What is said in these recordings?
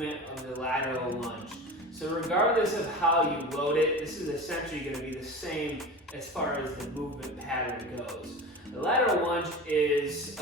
movement of the lateral lunge. So regardless of how you load it, this is essentially going to be the same as far as the movement pattern goes. The lateral lunge is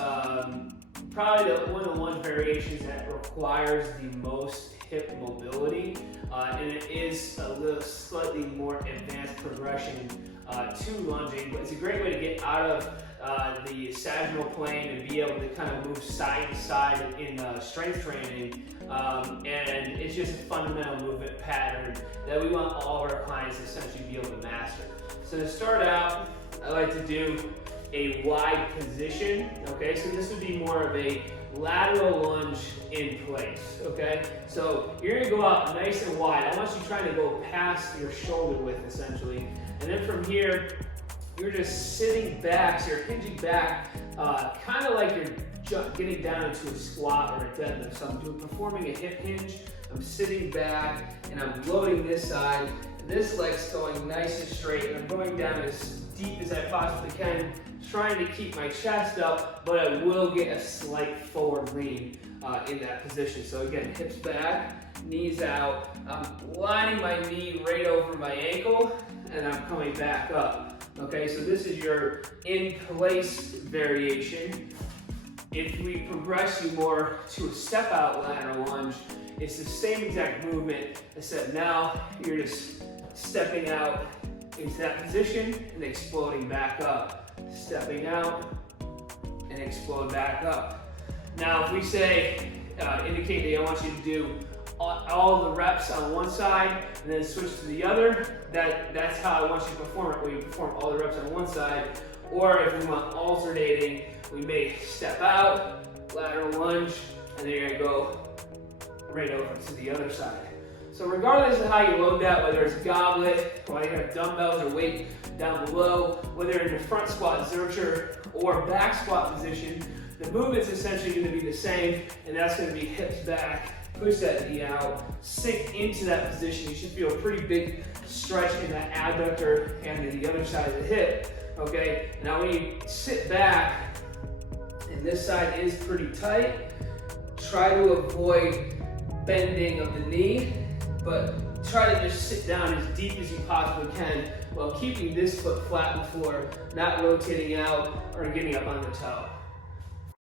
probably one of the lunge variations that requires the most hip mobility, and it is a little slightly more advanced progression to lunging, but it's a great way to get out of the sagittal plane and be able to kind of move side to side in strength training, and it's just a fundamental movement pattern that we want all of our clients to essentially be able to master. So to start out, I like to do a wide position, okay? So this would be more of a lateral lunge in place, okay? So you're gonna go out nice and wide. I want you trying to go past your shoulder width, essentially. And then from here, you're just sitting back, so you're hinging back, kind of like you're getting down into a squat or a deadlift. So I'm performing a hip hinge, I'm sitting back, and I'm loading this side. This leg's going nice and straight, and I'm going down as deep as I possibly can, trying to keep my chest up, but I will get a slight forward lean in that position. So again, hips back, knees out. I'm lining my knee right over my ankle, and I'm coming back up. Okay, so this is your in place variation. If we progress you more to a step out lateral lunge, it's the same exact movement, except now you're just stepping out into that position and exploding back up. Stepping out and explode back up. Now if we say, indicate that I want you to do all the reps on one side and then switch to the other, that's how I want you to perform it, where you perform all the reps on one side. Or if we want alternating, we may step out, lateral lunge, and then you're gonna go right over to the other side. So regardless of how you load that, whether it's goblet, or you have dumbbells or weight down below, whether in the front squat, Zercher, or back squat position, the movement's essentially going to be the same, and that's going to be hips back, push that knee out, sink into that position. You should feel a pretty big stretch in that adductor and in the other side of the hip, okay? Now when you sit back, and this side is pretty tight, try to avoid bending of the knee, but try to just sit down as deep as you possibly can while keeping this foot flat on the floor, not rotating out or getting up on the toe.